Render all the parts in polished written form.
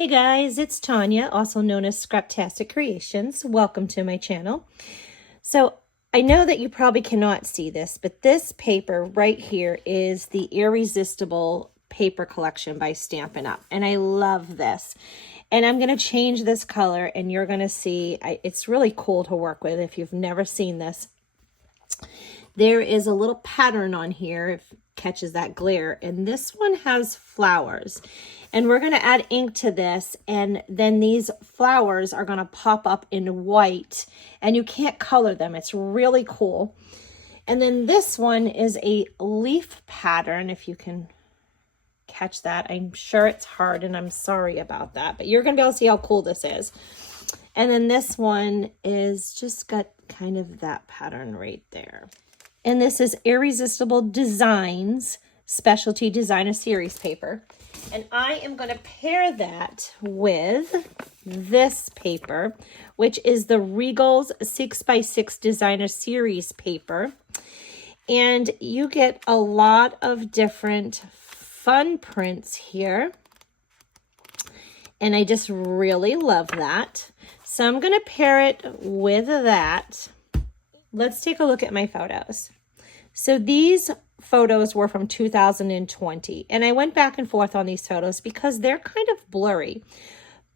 Hey guys, it's Tanya, also known as Scraptastic Creations. Welcome to my channel. So I know that you probably cannot see this, but this paper right here is the Irresistible paper collection by Stampin' Up. And I love this. And I'm going to change this color and you're going to see, it's really cool to work with if you've never seen this. There is a little pattern on here, if it catches that glare, and this one has flowers. And we're going to add ink to this, and then these flowers are going to pop up in white, and you can't color them. It's really cool. And then this one is a leaf pattern, if you can catch that. I'm sure it's hard, and I'm sorry about that, but you're going to be able to see how cool this is. And then this one is just got kind of that pattern right there. And this is Irresistible Designs Specialty Designer Series paper. And I am going to pair that with this paper, which is the Regals 6x6 Designer Series paper. And you get a lot of different fun prints here. And I just really love that. So I'm going to pair it with that. Let's take a look at my photos. So these photos were from 2020, and I went back and forth on these photos because they're kind of blurry,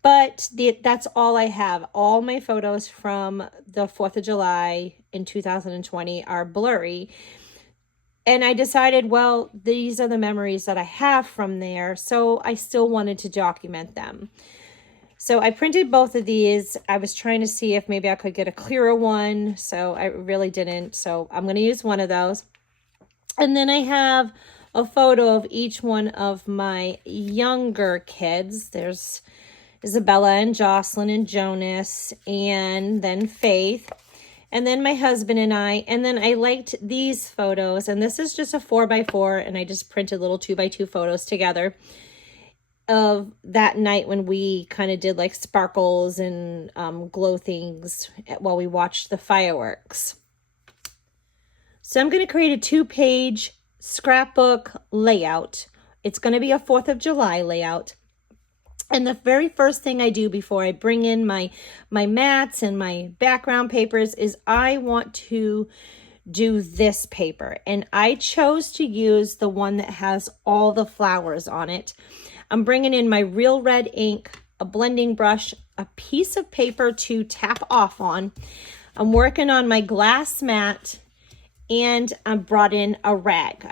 but that's all I have. All my photos from the 4th of July in 2020 are blurry, and I decided, well, these are the memories that I have from there, so I still wanted to document them. So I printed both of these. I was trying to see if maybe I could get a clearer one, so I really didn't. So I'm going to use one of those. And then I have a photo of each one of my younger kids. There's Isabella and Jocelyn and Jonas, and then Faith, and then my husband and I. And then I liked these photos, and this is just a 4x4, and I just printed little 2x2 photos together of that night when we kind of did like sparkles and glow things while we watched the fireworks. So I'm going to create a 2-page scrapbook layout. It's going to be a 4th of July layout. And the very first thing I do before I bring in my mats and my background papers is I want to do this paper. And I chose to use the one that has all the flowers on it. I'm bringing in my real red ink, a blending brush, a piece of paper to tap off on. I'm working on my glass mat, and I brought in a rag.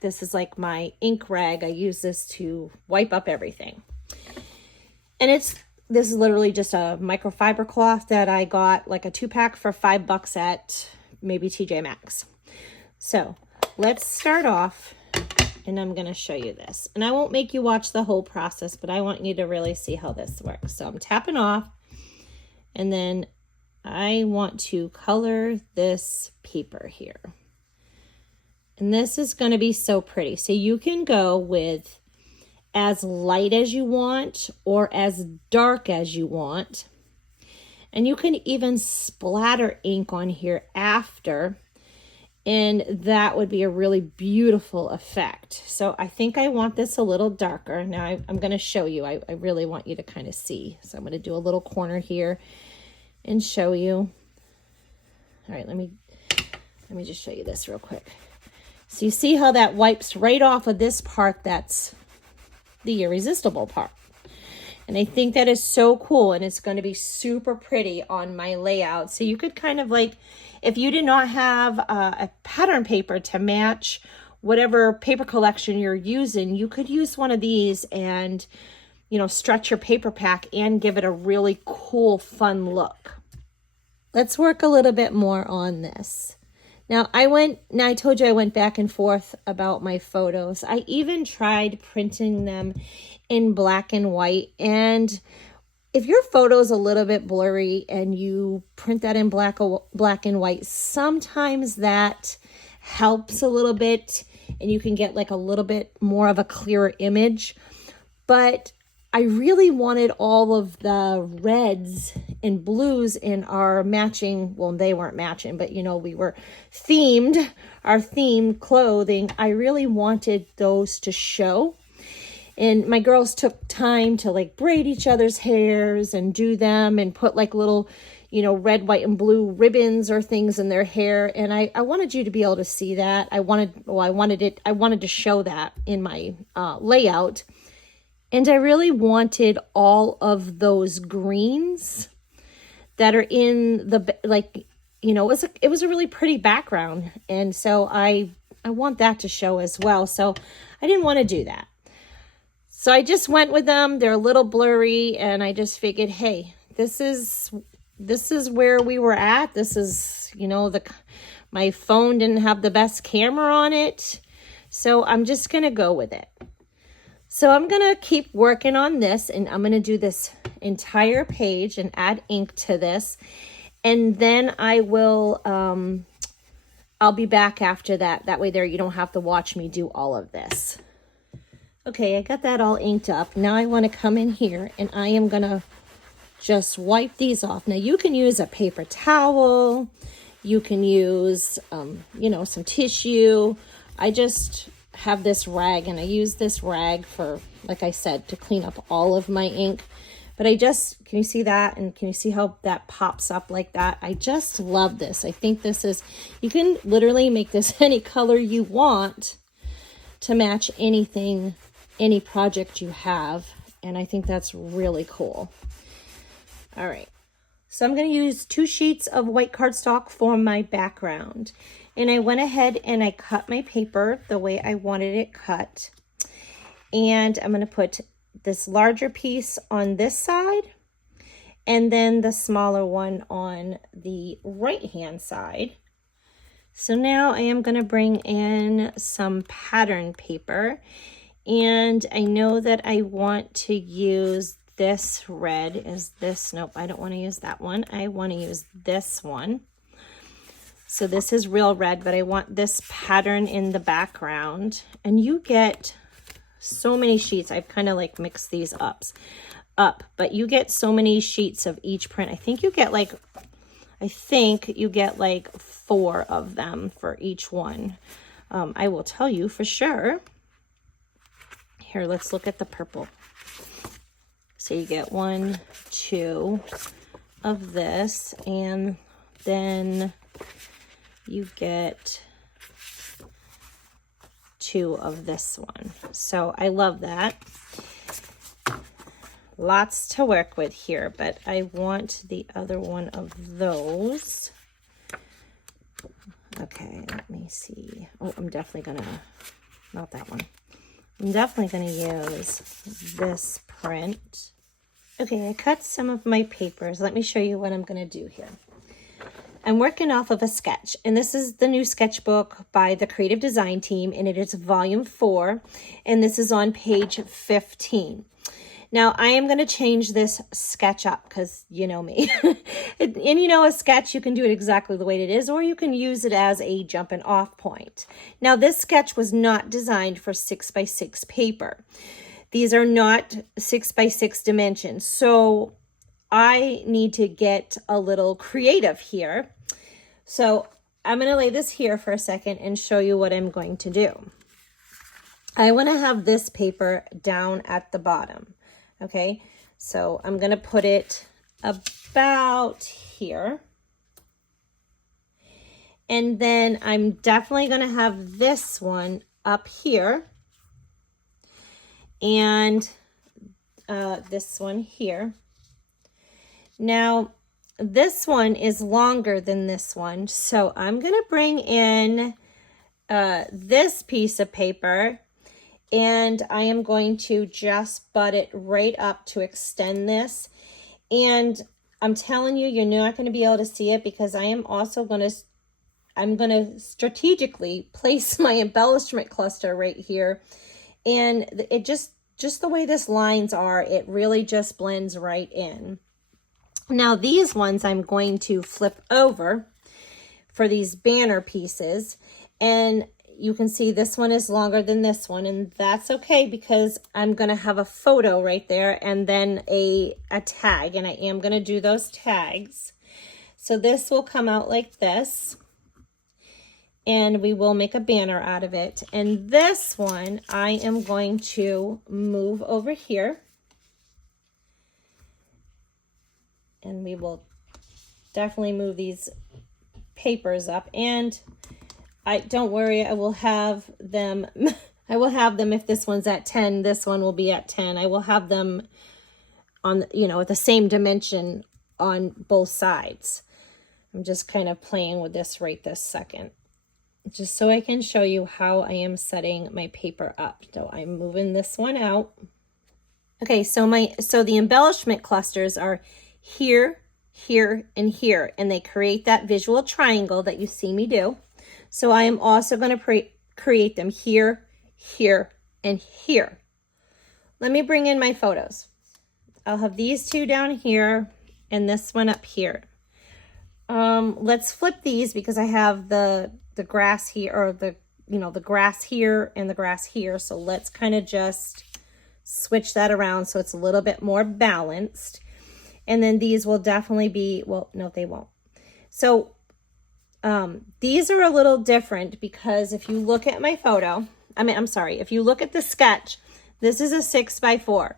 This is like my ink rag. I use this to wipe up everything. And this is literally just a microfiber cloth that I got like a 2-pack for $5 at maybe TJ Maxx. So let's start off. And I'm going to show you this. And I won't make you watch the whole process, but I want you to really see how this works. So I'm tapping off, and then I want to color this paper here. And this is going to be so pretty. So you can go with as light as you want or as dark as you want. And you can even splatter ink on here after, and that would be a really beautiful effect. So I think I want this a little darker. Now I'm going to show you. I really want you to kind of see. So I'm going to do a little corner here and show you. All right, let me just show you this real quick. So you see how that wipes right off of this part that's the irresistible part. And I think that is so cool, and it's going to be super pretty on my layout. So you could kind of like, if you did not have a pattern paper to match whatever paper collection you're using, you could use one of these and, you know, stretch your paper pack and give it a really cool, fun look. Let's work a little bit more on this. Now I told you I went back and forth about my photos. I even tried printing them in black and white, and if your photo's a little bit blurry and you print that in black and white, sometimes that helps a little bit and you can get like a little bit more of a clearer image. But I really wanted all of the reds and blues in our matching, well, they weren't matching, but you know, we were themed, our themed clothing. I really wanted those to show. And my girls took time to like braid each other's hairs and do them and put like little, you know, red, white, and blue ribbons or things in their hair. And I wanted you to be able to see that. I wanted to show that in my layout. And I really wanted all of those greens that are in the, like, you know, it was a really pretty background. And so I want that to show as well. So I didn't want to do that. So I just went with them. They're a little blurry, and I just figured, hey, this is where we were at. This is, you know, my phone didn't have the best camera on it. So I'm just going to go with it. So I'm going to keep working on this, and I'm going to do this entire page and add ink to this. And then I will, I'll be back after that. That way there, you don't have to watch me do all of this. Okay, I got that all inked up. Now I want to come in here and I am going to just wipe these off. Now you can use a paper towel. You can use, you know, some tissue. I just have this rag, and I use this rag for, like I said, to clean up all of my ink. But can you see that? And can you see how that pops up like that? I just love this. I think this is, you can literally make this any color you want to match anything, any project you have. And I think that's really cool. All right. So I'm going to use 2 sheets of white cardstock for my background. And I went ahead and I cut my paper the way I wanted it cut. And I'm going to put this larger piece on this side and then the smaller one on the right hand side. So now I am going to bring in some pattern paper, and I know that I want to use this red. Is this, nope, I don't want to use that one. I want to use this one. So this is real red, but I want this pattern in the background. And you get so many sheets. I've kind of like mixed these up, but you get so many sheets of each print. I think you get like 4 of them for each one. I will tell you for sure. Here, let's look at the purple. So you get 1, 2 of this, and then you get 2 of this one. So I love that. Lots to work with here, but I want the other one of those. Okay, let me see. Oh, I'm definitely gonna, not that one. I'm definitely gonna use this print. Okay, I cut some of my papers. Let me show you what I'm gonna do here. I'm working off of a sketch, and this is the new sketchbook by the Creative Design Team, and it is volume 4, and this is on page 15. Now, I am going to change this sketch up because you know me. and you know, a sketch, you can do it exactly the way it is, or you can use it as a jumping off point. Now, this sketch was not designed for 6x6 paper. These are not 6x6 dimensions. So I need to get a little creative here. So I'm going to lay this here for a second and show you what I'm going to do. I want to have this paper down at the bottom. Okay, so I'm going to put it about here. And then I'm definitely going to have this one up here. And this one here. Now, this one is longer than this one, so I'm going to bring in this piece of paper, and I am going to just butt it right up to extend this. And I'm telling you, you're not going to be able to see it because I am also going to, I'm going to strategically place my embellishment cluster right here. And it just the way this lines are, it really just blends right in. Now these ones I'm going to flip over for these banner pieces, and you can see this one is longer than this one, and that's okay because I'm going to have a photo right there and then a tag, and I am going to do those tags. So this will come out like this, and we will make a banner out of it. And this one, I am going to move over here. And we will definitely move these papers up. And don't worry, I will have them, if this one's at 10, this one will be at 10. I will have them on, at the same dimension on both sides. I'm just kind of playing with this right this second, just so I can show you how I am setting my paper up. So I'm moving this one out. Okay, so the embellishment clusters are here, here, and here, and they create that visual triangle that you see me do. So I am also going to create them here, here, and here. Let me bring in my photos. I'll have these two down here and this one up here. Let's flip these because I have the grass here, or the grass here and the grass here. So let's kind of just switch that around so it's a little bit more balanced. And then these will definitely be, well, no, they won't. So these are a little different because if you look at my photo, if you look at the sketch, this is a 6x4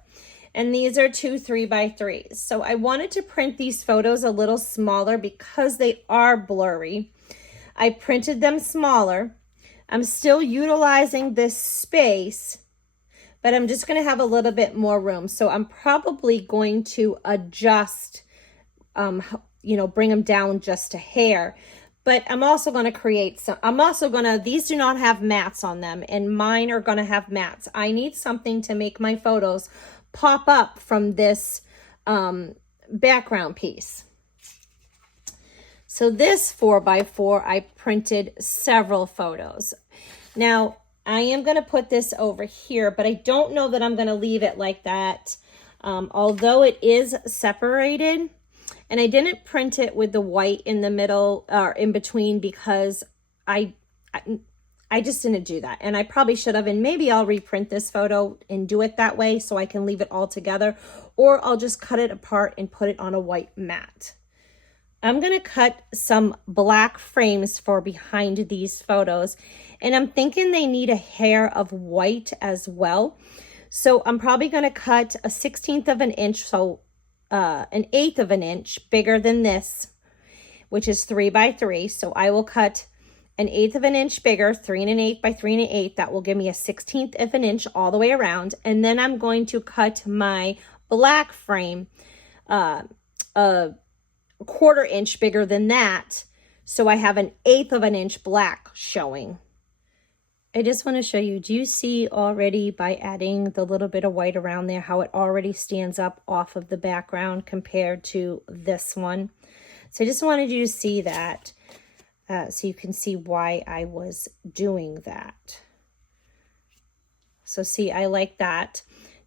and these are two 3x3s. So I wanted to print these photos a little smaller because they are blurry. I printed them smaller. I'm still utilizing this space, but I'm just going to have a little bit more room. So I'm probably going to adjust, bring them down just a hair. But I'm also going to create some, these do not have mats on them, and mine are going to have mats. I need something to make my photos pop up from this background piece. So this 4x4, I printed several photos. Now, I am going to put this over here, but I don't know that I'm going to leave it like that. Although it is separated, and I didn't print it with the white in the middle or in between because I just didn't do that. And I probably should have, and maybe I'll reprint this photo and do it that way so I can leave it all together, or I'll just cut it apart and put it on a white mat. I'm going to cut some black frames for behind these photos, and I'm thinking they need a hair of white as well. So I'm probably going to cut a 1/16 of an inch, so an 1/8 of an inch bigger than this, which is 3x3. So I will cut an 1/8 of an inch bigger, 3 1/8 by 3 1/8. That will give me a 1/16 of an inch all the way around. And then I'm going to cut my black frame a 1/4 inch bigger than that. So I have an 1/8 of an inch black showing. I just want to show you, do you see already by adding the little bit of white around there, how it already stands up off of the background compared to this one? So I just wanted you to see that so you can see why I was doing that. So see, I like that.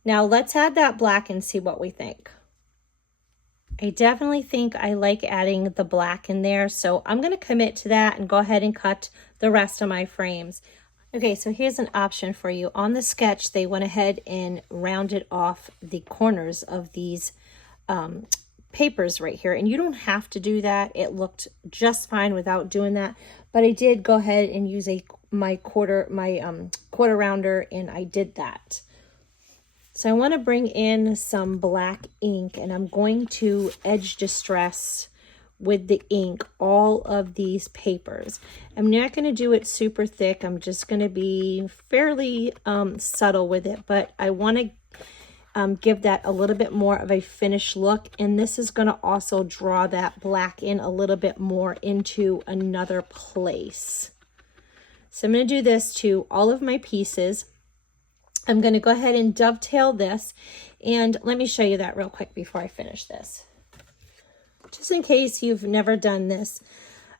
Now let's add that black and see what we think. I definitely think I like adding the black in there. So I'm going to commit to that and go ahead and cut the rest of my frames. Okay, so here's an option for you. On the sketch, they went ahead and rounded off the corners of these papers right here. And you don't have to do that. It looked just fine without doing that. But I did go ahead and use my quarter rounder, and I did that. So I want to bring in some black ink, and I'm going to edge distress with the ink all of these papers. I'm not going to do it super thick. I'm just going to be fairly subtle with it, but I want to give that a little bit more of a finished look, and this is going to also draw that black in a little bit more into another place. So I'm going to do this to all of my pieces. I'm going to go ahead and dovetail this, and let me show you that real quick before I finish this. Just in case you've never done this,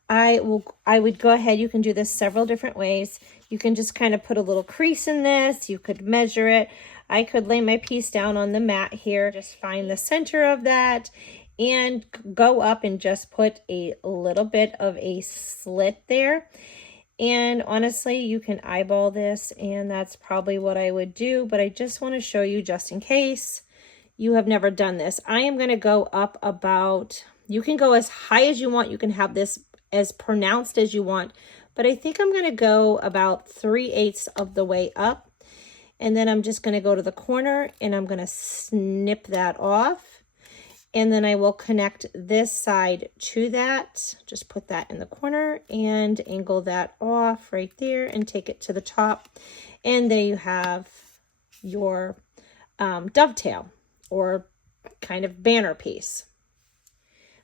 I would go ahead, you can do this several different ways. You can just kind of put a little crease in this, you could measure it. I could lay my piece down on the mat here, just find the center of that, and go up and just put a little bit of a slit there. And honestly, you can eyeball this, and that's probably what I would do, but I just want to show you just in case you have never done this. I am going to go up about, you can go as high as you want. You can have this as pronounced as you want, but I think I'm going to go about 3/8 of the way up. And then I'm just going to go to the corner and I'm going to snip that off. And then I will connect this side to that. Just put that in the corner and angle that off right there and take it to the top. And there you have your dovetail or kind of banner piece.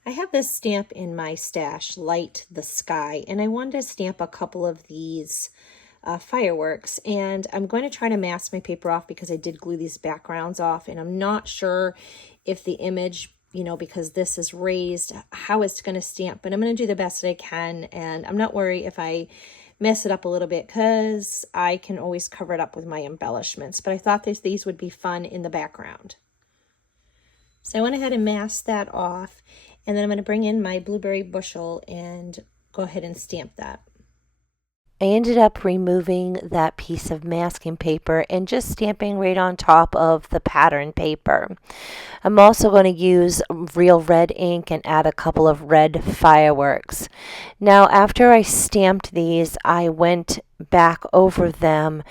I have this stamp in my stash, Light the Sky, and I wanted to stamp a couple of these fireworks, and I'm going to try to mask my paper off because I did glue these backgrounds off, and I'm not sure if the image, you know, because this is raised, how it's going to stamp, but I'm going to do the best that I can, and I'm not worried if I mess it up a little bit because I can always cover it up with my embellishments, but I thought these would be fun in the background. So I went ahead and masked that off, and then I'm going to bring in my blueberry bushel and go ahead and stamp that. I ended up removing that piece of masking paper and just stamping right on top of the pattern paper. I'm also going to use real red ink and add a couple of red fireworks. Now, after I stamped these, I went back over them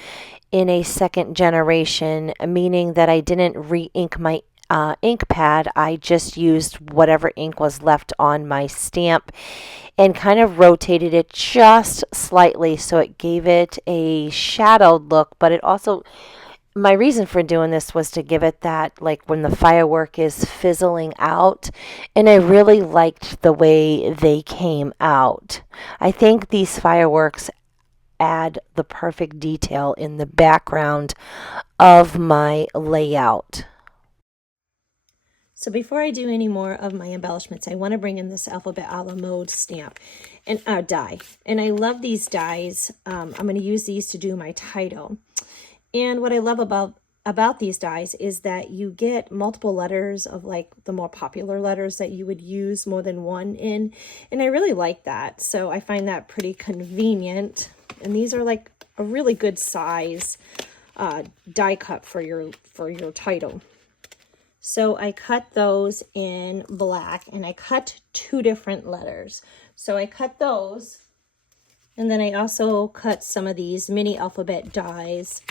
in a second generation, meaning that I didn't re-ink my ink pad. I just used whatever ink was left on my stamp and kind of rotated it just slightly so it gave it a shadowed look, but it also, my reason for doing this was to give it that, like when the firework is fizzling out, and I really liked the way they came out. I think these fireworks add the perfect detail in the background of my layout. So before I do any more of my embellishments, I want to bring in this Alphabet a la Mode stamp and die. And I love these dies. I'm going to use these to do my title. And what I love about these dies is that you get multiple letters of like the more popular letters that you would use more than one in. And I really like that. So I find that pretty convenient. And these are like a really good size die cut for your title. So I cut those in black, and I cut 2 different letters. So I cut those, and then I also cut some of these mini alphabet dies.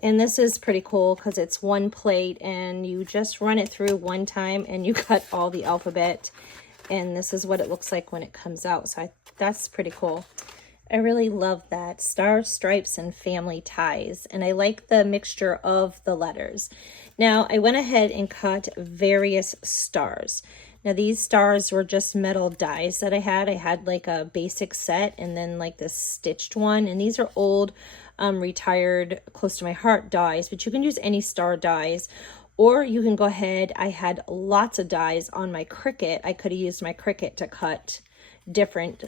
And this is pretty cool because it's one plate, and you just run it through one time, and you cut all the alphabet. And this is what it looks like when it comes out. So that's pretty cool. I really love that. Stars, stripes, and family ties. And I like the mixture of the letters. Now, I went ahead and cut various stars. Now, these stars were just metal dies that I had. I had like a basic set and then like this stitched one. And these are old, retired, close to my heart dies. But you can use any star dies. Or you can go ahead. I had lots of dies on my Cricut. I could have used my Cricut to cut different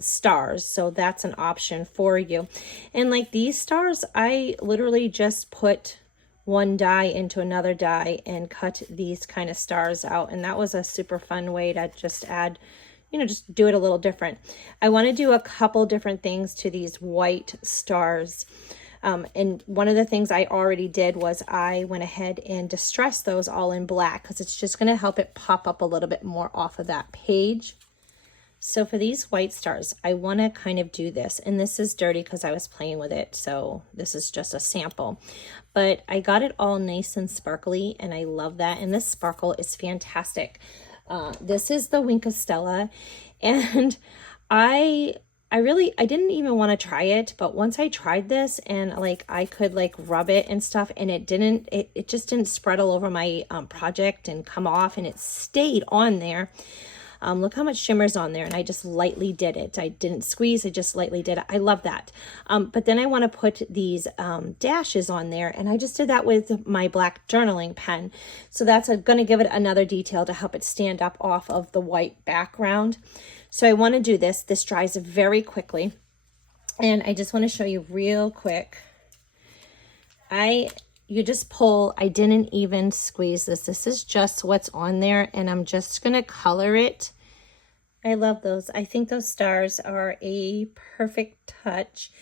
stars, so that's an option for you. And like these stars, I literally just put one die into another die and cut these kind of stars out, and that was a super fun way to just add, you know, just do it a little different. I want to do a couple different things to these white stars. And one of the things I already did was I went ahead and distressed those all in black because it's just going to help it pop up a little bit more off of that page. So for these white stars, I want to kind of do this, and this is dirty because I was playing with it, so this is just a sample, but I got it all nice and sparkly, and I love that, and this sparkle is fantastic. This is the Wink of Stella, and I didn't even want to try it, but once I tried this and like I could like rub it and stuff, and it just didn't spread all over my project and come off, and it stayed on there. Look how much shimmer's on there, and I just lightly did it. I didn't squeeze, I just lightly did it. I love that. But then I want to put these dashes on there, and I just did that with my black journaling pen. So that's going to give it another detail to help it stand up off of the white background. So I want to do this. This dries very quickly, and I just want to show you real quick. You just pull. I didn't even squeeze this. This is just what's on there, and I'm just going to color it. I love those. I think those stars are a perfect touch.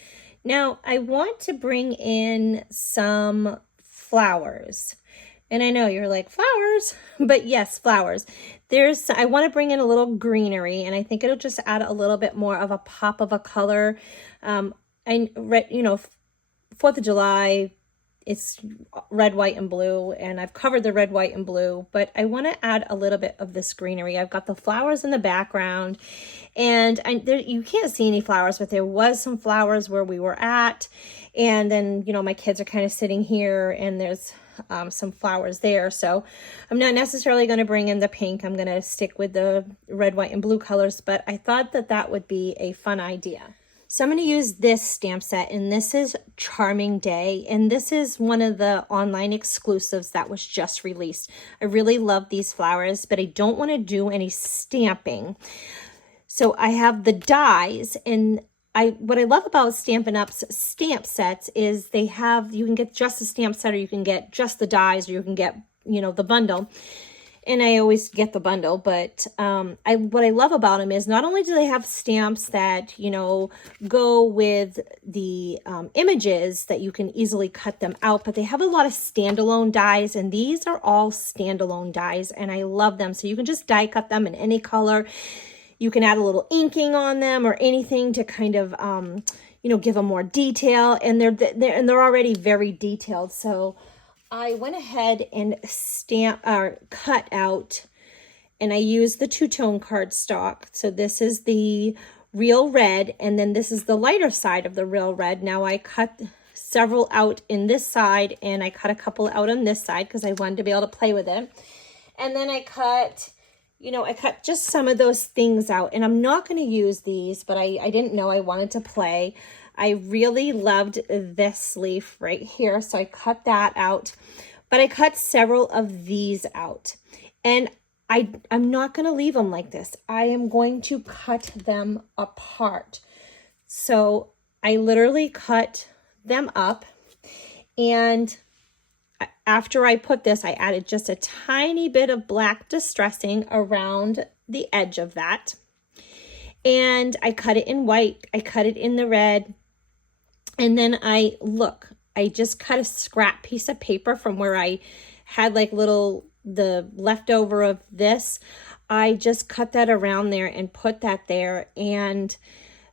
Now, I want to bring in some flowers. And I know you're like, flowers, but yes, flowers. I want to bring in a little greenery, and I think it'll just add a little bit more of a pop of a color. I read, 4th of July, it's red, white, and blue, and I've covered the red, white, and blue, but I want to add a little bit of this greenery. I've got the flowers in the background, and you can't see any flowers, but there was some flowers where we were at, and then, my kids are kind of sitting here, and there's some flowers there, so I'm not necessarily going to bring in the pink. I'm going to stick with the red, white, and blue colors, but I thought that would be a fun idea. So I'm going to use this stamp set, and this is Charming Day, and this is one of the online exclusives that was just released. I really love these flowers, but I don't want to do any stamping. So I have the dies, and what I love about Stampin' Up's stamp sets is you can get just the stamp set, or you can get just the dies, or you can get, the bundle. And I always get the bundle, but what I love about them is not only do they have stamps that, go with the images that you can easily cut them out, but they have a lot of standalone dies, and these are all standalone dies, and I love them. So you can just die cut them in any color. You can add a little inking on them or anything to kind of, give them more detail, and they're already very detailed. So I went ahead and cut out, and I used the two-tone cardstock. So this is the real red, and then this is the lighter side of the real red. Now I cut several out in this side, and I cut a couple out on this side because I wanted to be able to play with it. And then I cut just some of those things out, and I'm not going to use these, but I didn't know I wanted to play. I really loved this leaf right here, so I cut that out, but I cut several of these out, and I'm not going to leave them like this. I am going to cut them apart. So I literally cut them up, and after I put this, I added just a tiny bit of black distressing around the edge of that. And I cut it in white. I cut it in the red. And then I just cut a scrap piece of paper from where I had like the leftover of this. I just cut that around there and put that there. And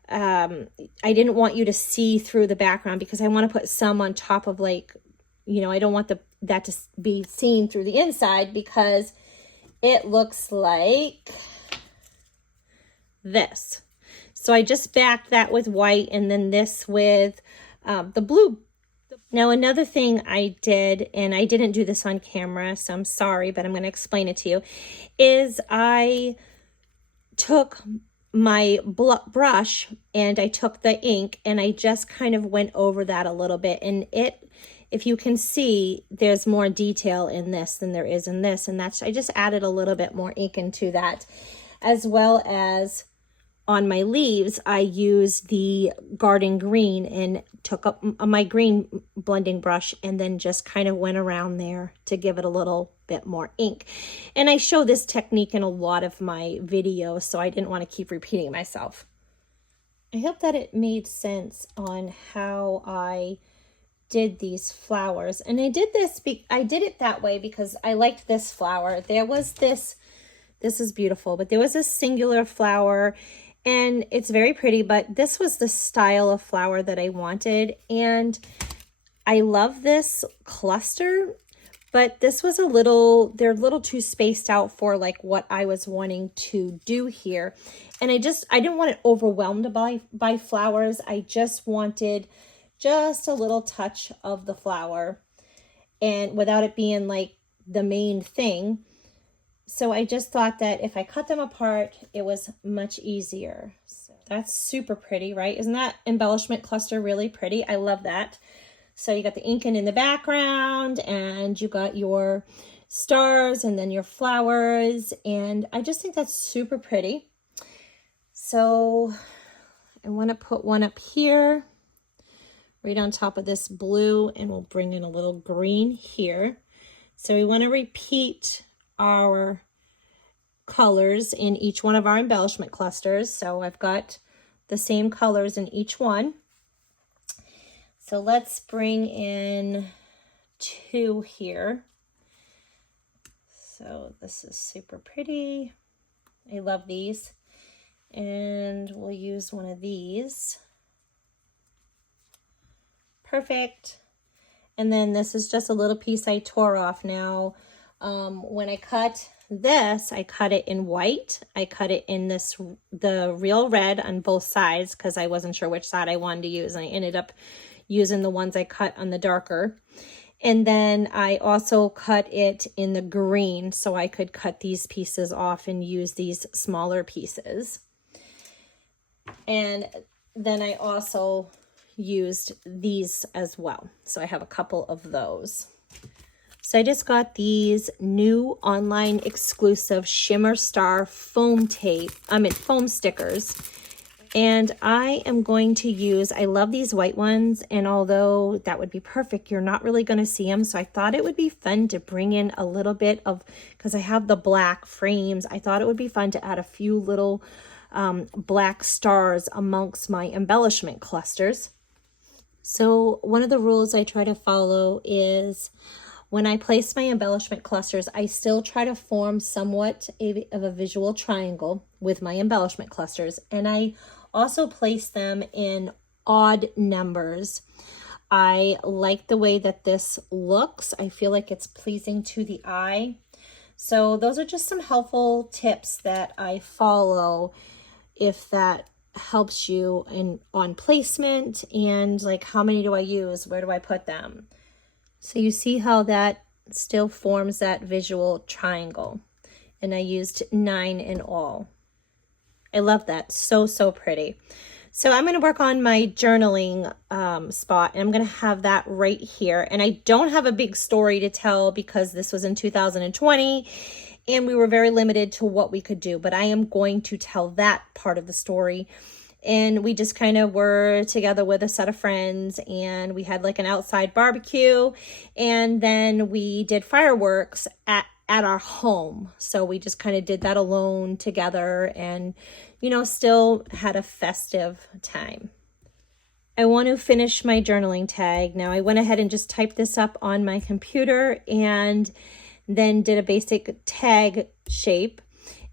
I didn't want you to see through the background because I want to put some on top of I don't want that to be seen through the inside because it looks like this. So I just backed that with white and then this with the blue. Now another thing I did, and I didn't do this on camera, so I'm sorry, but I'm going to explain it to you, is I took my brush and I took the ink and I just kind of went over that a little bit, and if you can see, there's more detail in this than there is in this, and I just added a little bit more ink into that, as well as on my leaves, I used the Garden Green and took up my green blending brush and then just kind of went around there to give it a little bit more ink. And I show this technique in a lot of my videos, so I didn't want to keep repeating myself. I hope that it made sense on how I did these flowers. And I did it that way because I liked this flower. There was this is beautiful, but there was a singular flower, and it's very pretty, but this was the style of flower that I wanted. And I love this cluster, but this was they're a little too spaced out for like what I was wanting to do here. And I didn't want it overwhelmed by flowers. I just wanted just a little touch of the flower and without it being like the main thing. So I just thought that if I cut them apart, it was much easier. So that's super pretty, right? Isn't that embellishment cluster really pretty? I love that. So you got the inking in the background and you got your stars and then your flowers. And I just think that's super pretty. So I want to put one up here right on top of this blue, and we'll bring in a little green here. So we want to repeat our colors in each one of our embellishment clusters. So I've got the same colors in each one. So let's bring in 2 here. So this is super pretty. I love these. And we'll use one of these. Perfect. And then this is just a little piece I tore off. Now, when I cut this, I cut it in white. I cut it in the real red on both sides because I wasn't sure which side I wanted to use. And I ended up using the ones I cut on the darker. And then I also cut it in the green so I could cut these pieces off and use these smaller pieces. And then I also used these as well. So I have a couple of those. So I just got these new online exclusive Shimmer Star foam stickers. And I am going to use, I love these white ones, and although that would be perfect, you're not really going to see them. So I thought it would be fun to bring in a little bit of, because I have the black frames, I thought it would be fun to add a few little black stars amongst my embellishment clusters. So one of the rules I try to follow is when I place my embellishment clusters, I still try to form somewhat of a visual triangle with my embellishment clusters. And I also place them in odd numbers. I like the way that this looks. I feel like it's pleasing to the eye. So those are just some helpful tips that I follow if that helps you on placement and like how many do I use, where do I put them. So you see how that still forms that visual triangle, and I used 9 in all. I love that, so pretty. So I'm going to work on my journaling spot, and I'm going to have that right here. And I don't have a big story to tell because this was in 2020 and we were very limited to what we could do, but I am going to tell that part of the story. And we just kind of were together with a set of friends, and we had like an outside barbecue, and then we did fireworks at our home. So we just kind of did that alone together and, you know, still had a festive time. I want to finish my journaling tag. Now I went ahead and just typed this up on my computer and then did a basic tag shape.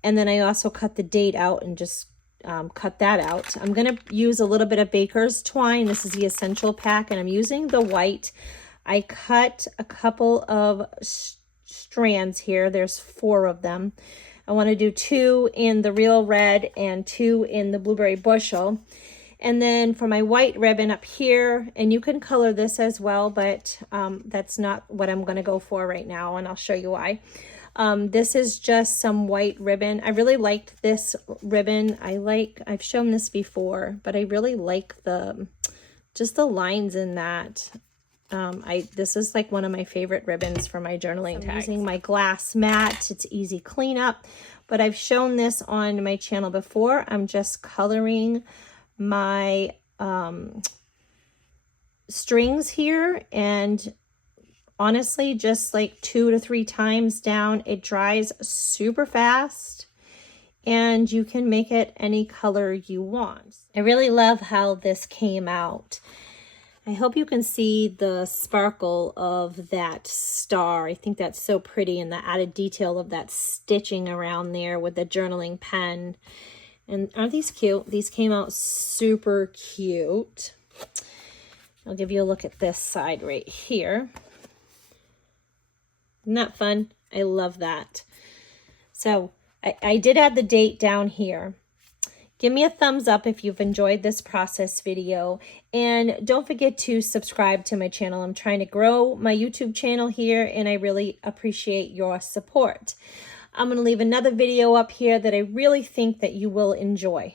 And then I also cut the date out and just cut that out. I'm going to use a little bit of baker's twine. This is the essential pack, and I'm using the white. I cut a couple of strands here. There's 4 of them. I want to do 2 in the real red and 2 in the blueberry bushel. And then for my white ribbon up here, and you can color this as well, but that's not what I'm going to go for right now, and I'll show you why. This is just some white ribbon. I really liked this ribbon. I've shown this before, but I really like just the lines in that. This is like one of my favorite ribbons for my journaling tags. I'm using my glass mat. It's easy cleanup, but I've shown this on my channel before. I'm just coloring my strings here, and honestly, just like 2 to 3 times down, it dries super fast, and you can make it any color you want. I really love how this came out. I hope you can see the sparkle of that star. I think that's so pretty, and the added detail of that stitching around there with the journaling pen. And aren't these cute? These came out super cute. I'll give you a look at this side right here. Isn't that fun? I love that. So I did add the date down here. Give me a thumbs up if you've enjoyed this process video. And don't forget to subscribe to my channel. I'm trying to grow my YouTube channel here, and I really appreciate your support. I'm going to leave another video up here that I really think that you will enjoy.